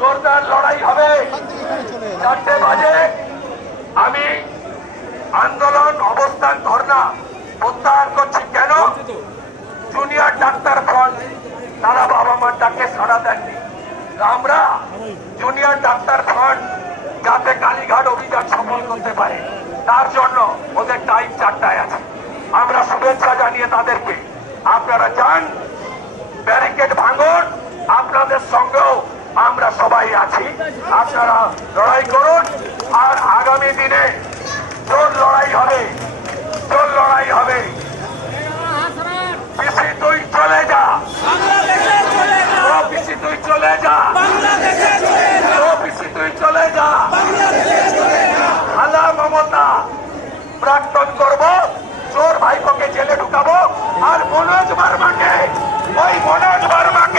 জোরদার লড়াই হবে। চারটে বাজে। আমি আন্দোলন অবস্থান ধর্ণা প্রত্যাহার করছি। কেন? জুনিয়র ডাক্তার ফ্রন্ট তারা বাবা মার ডাকে সাড়া দেননি। আমরা জুনিয়র ডাক্তার ফ্রন্ট যাতে কালীঘাট অভিযান সফল করতে পারে, তার জন্য ওদের টাইম চারটায় আছে। আমরা শুভেচ্ছা জানিয়ে তাদেরকে, আপনারা যান ব্যারিকেড ভাঙন, আপনাদের সঙ্গেও আমরা সবাই আছি। আপনারা লড়াই করুন আর আগামী দিনে জোর লড়াই হবে। জোর লড়াই হবে। পিসি তুই চলে যা। পিসি তুই চলে যা। পিসি তুই চলে যা। হালা মমতা, প্রাক্তন করব। চোর ভাইপোকে জেলে ঢুকাবো। আর মনোজ বর্মাকে, ওই মনোজ বর্মাকে